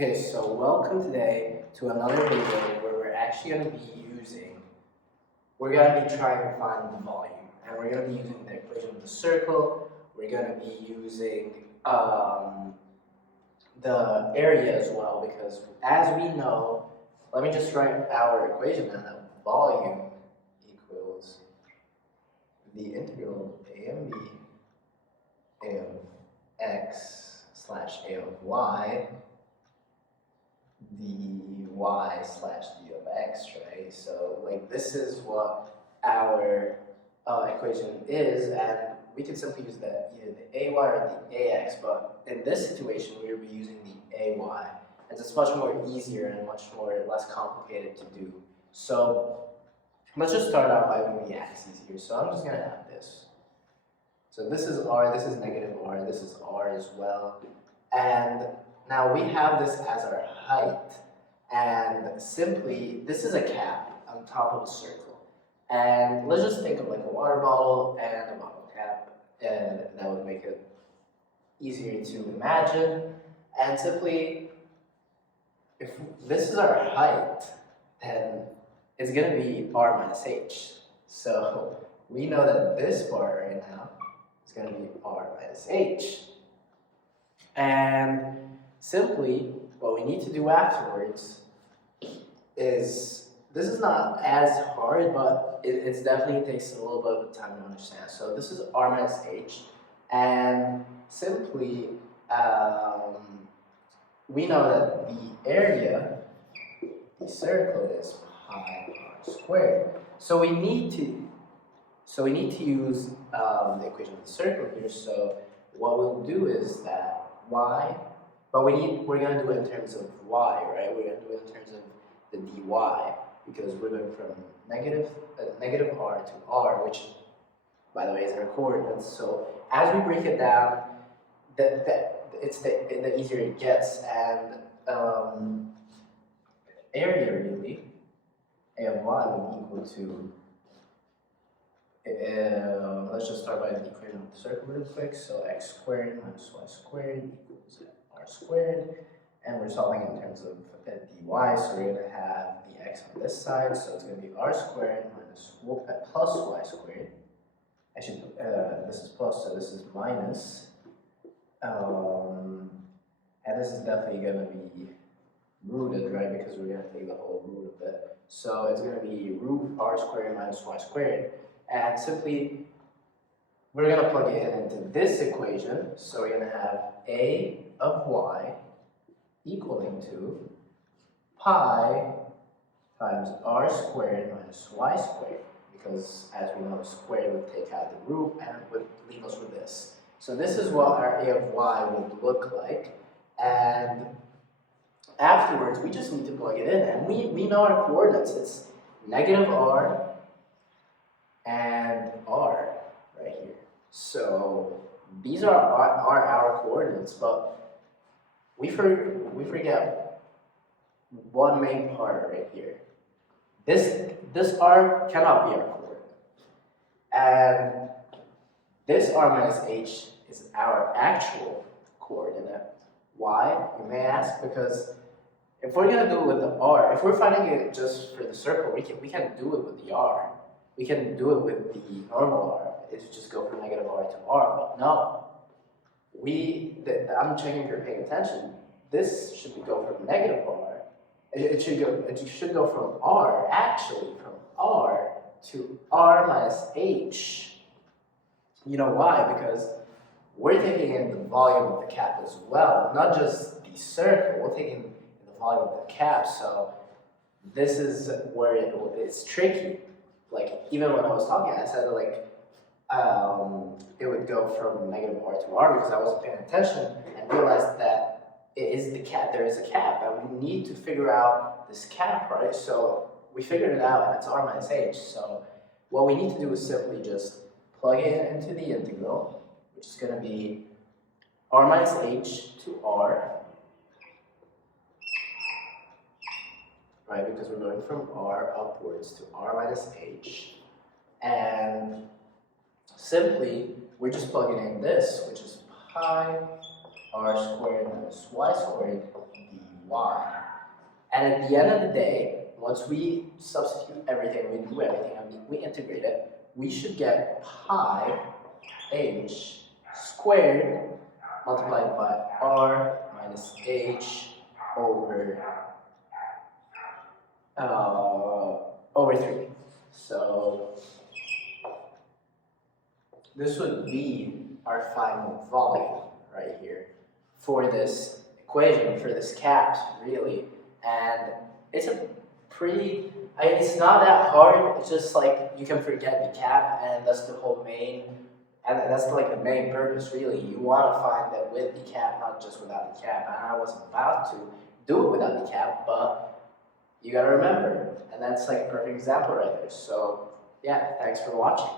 Okay, so welcome today to another video where we're actually going to be trying to find the volume. And we're going to be using the equation of the circle. We're going to be using the area as well, because as we know, let me just write our equation down. That volume equals the integral of a and b a of x slash a of y dy slash d of x, right? So like this is what our equation is, and we can simply use either the ay or the ax, but in this situation we will be using the ay, as it's much more easier and much less complicated to do. So let's just start out by doing the axes here. So I'm just going to have this. So this is r, this is negative r, this is r as well, and now we have this as our height, and simply, this is a cap on top of a circle. And let's just think of like a water bottle and a bottle cap, and that would make it easier to imagine. And simply, if this is our height, then it's going to be r minus h. So we know that this part right now is going to be r minus h. And simply, what we need to do afterwards is, this is not as hard, but it definitely takes a little bit of time to understand. So this is r minus h, and simply, we know that the area, the circle, is pi r squared. So we need to use the equation of the circle here. So what we'll do is that y, but we're going to do it in terms of y, right? We're going to do it in terms of the dy, because we're going from negative r to r, which, by the way, is our coordinates. So as we break it down, the easier it gets. And area, really, a of y would equal to, let's just start by the equation of the circle real quick. So x squared minus y squared equals r squared, and we're solving in terms of dy, so we're going to have the x on this side, so it's going to be r squared minus plus y squared. Actually, this is plus, so this is minus, and this is definitely going to be rooted, right, because we're going to take the whole root of it. So it's going to be root r squared minus y squared, and simply we're going to plug it into this equation. So we're going to have a of y equaling to pi times r squared minus y squared, because as we know, squared would take out the root and it would leave us with this. So this is what our a of y would look like, and afterwards we just need to plug it in, and we know our coordinates. It's negative r and r right here. So these are our coordinates, but we forget one main part right here. This r cannot be our coordinate, and this r minus h is our actual coordinate. Why, you may ask? Because if we're going to do it with the r, if we're finding it just for the circle, we can't do it with the r. We can do it with the normal r. It's just go from negative r to r, but no. I'm checking if you're paying attention. This should go from negative r. It should go from r, actually, from r to r minus h. You know why? Because we're taking in the volume of the cap as well, not just the circle. We're taking in the volume of the cap, so this is where it's tricky. Like, even when I was talking, I said like it would go from negative r to r, because I wasn't paying attention and realized that it is the cap. There is a cap, and we need to figure out this cap, right? So we figured it out, and it's r minus h. So what we need to do is simply just plug it into the integral, which is going to be r minus h to r, right? Because we're going from r upwards to r minus h, and simply we're just plugging in this, which is pi r squared minus y squared dy. And at the end of the day, once we substitute everything, we do everything, and we integrate it, we should get pi h squared multiplied by r minus h over 3. So this would be our final volume right here for this equation, for this cap, really. And it's a pretty, it's not that hard. It's just like you can forget the cap, and that's the whole main, and that's like the main purpose, really. You want to find that with the cap, not just without the cap. And I was about to do it without the cap, but you gotta remember, and that's like a perfect example right there. So yeah, thanks for watching.